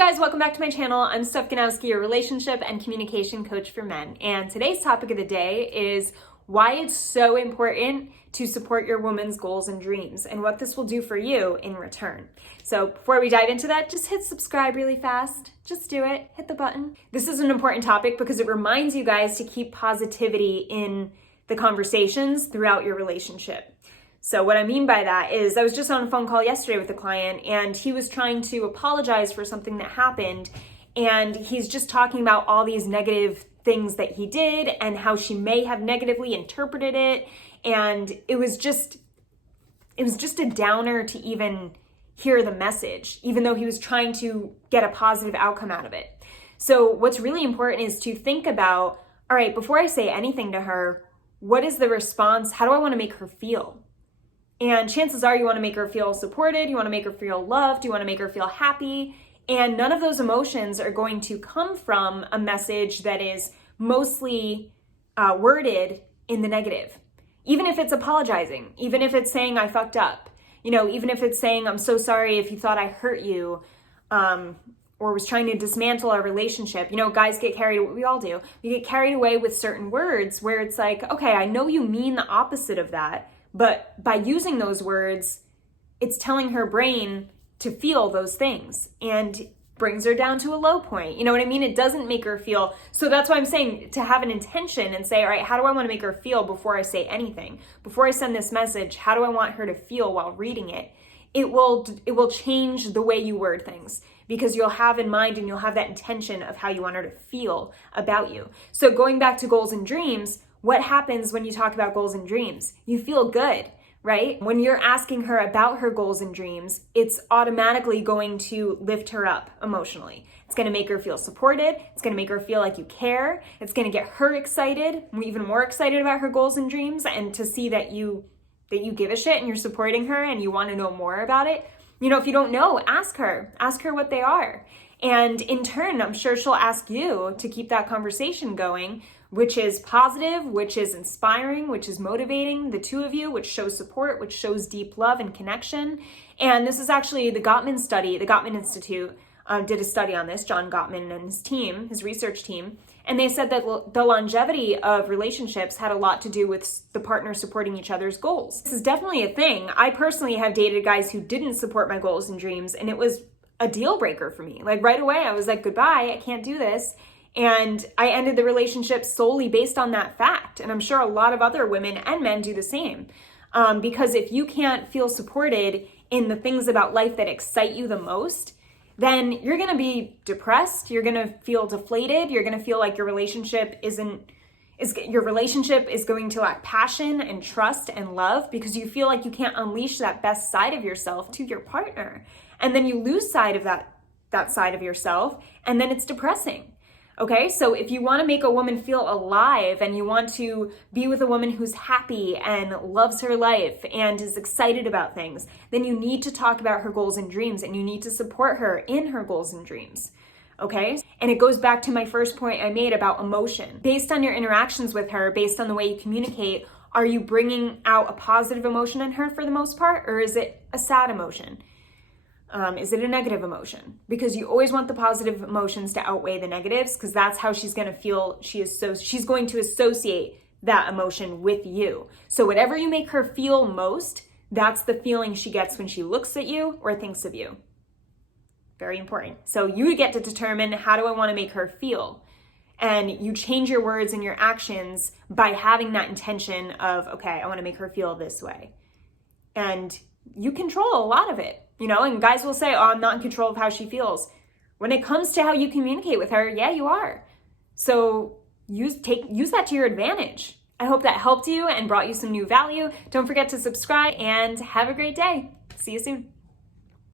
guys, welcome back to my channel. I'm Steph Ganowski, your relationship and communication coach for men. And today's topic of the day is why it's so important to support your woman's goals and dreams and what this will do for you in return. So before we dive into that, just hit subscribe really fast. Just do it, hit the button. This is an important topic because it reminds you guys to keep positivity in the conversations throughout your relationship. So what I mean by that is I was just on a phone call yesterday with a client and he was trying to apologize for something that happened. And he's just talking about all these negative things that he did and how she may have negatively interpreted it. And it was just a downer to even hear the message, even though he was trying to get a positive outcome out of it. So what's really important is to think about, all right, before I say anything to her, what is the response? How do I want to make her feel? And chances are you want to make her feel supported, you want to make her feel loved, you want to make her feel happy, and none of those emotions are going to come from a message that is mostly worded in the negative. Even if it's apologizing, even if it's saying I fucked up, even if it's saying I'm so sorry if you thought I hurt you, or was trying to dismantle our relationship. Guys get carried, we all do. We get carried away with certain words where it's like, okay, I know you mean the opposite of that, but by using those words, it's telling her brain to feel those things and brings her down to a low point. You know what I mean? It doesn't make her feel. So that's why I'm saying to have an intention and say, all right, how do I want to make her feel before I say anything? Before I send this message, how do I want her to feel while reading it? It will change the way you word things because you'll have in mind and you'll have that intention of how you want her to feel about you. So going back to goals and dreams, what happens when you talk about goals and dreams? You feel good, right? When you're asking her about her goals and dreams, it's automatically going to lift her up emotionally. It's going to make her feel supported. It's going to make her feel like you care. It's going to get her excited, even more excited about her goals and dreams, and to see that you give a shit and you're supporting her and you want to know more about it. If you don't know, ask her what they are. And in turn, I'm sure she'll ask you to keep that conversation going, which is positive, which is inspiring, which is motivating the two of you, which shows support, which shows deep love and connection. And this is actually the Gottman study. The Gottman Institute did a study on this, John Gottman and his team, his research team. And they said that the longevity of relationships had a lot to do with the partner supporting each other's goals. This is definitely a thing. I personally have dated guys who didn't support my goals and dreams, and it was a deal breaker for me. Like right away, I was like, goodbye, I can't do this. And I ended the relationship solely based on that fact. And I'm sure a lot of other women and men do the same. Because if you can't feel supported in the things about life that excite you the most, then you're going to be depressed. You're going to feel deflated. You're going to feel like your relationship is going to lack passion and trust and love because you feel like you can't unleash that best side of yourself to your partner. And then you lose sight of that side of yourself, and then it's depressing. Okay, so if you want to make a woman feel alive and you want to be with a woman who's happy and loves her life and is excited about things, then you need to talk about her goals and dreams and you need to support her in her goals and dreams. Okay, and it goes back to my first point I made about emotion. Based on your interactions with her, based on the way you communicate, are you bringing out a positive emotion in her for the most part, or is it a sad emotion? Is it a negative emotion? Because you always want the positive emotions to outweigh the negatives because that's how she's going to feel. She's going to associate that emotion with you. So whatever you make her feel most, that's the feeling she gets when she looks at you or thinks of you. Very important. So you get to determine, how do I want to make her feel? And you change your words and your actions by having that intention of, okay, I want to make her feel this way. And you control a lot of it. And guys will say, oh, I'm not in control of how she feels. When it comes to how you communicate with her, yeah, you are. So use that to your advantage. I hope that helped you and brought you some new value. Don't forget to subscribe and have a great day. See you soon.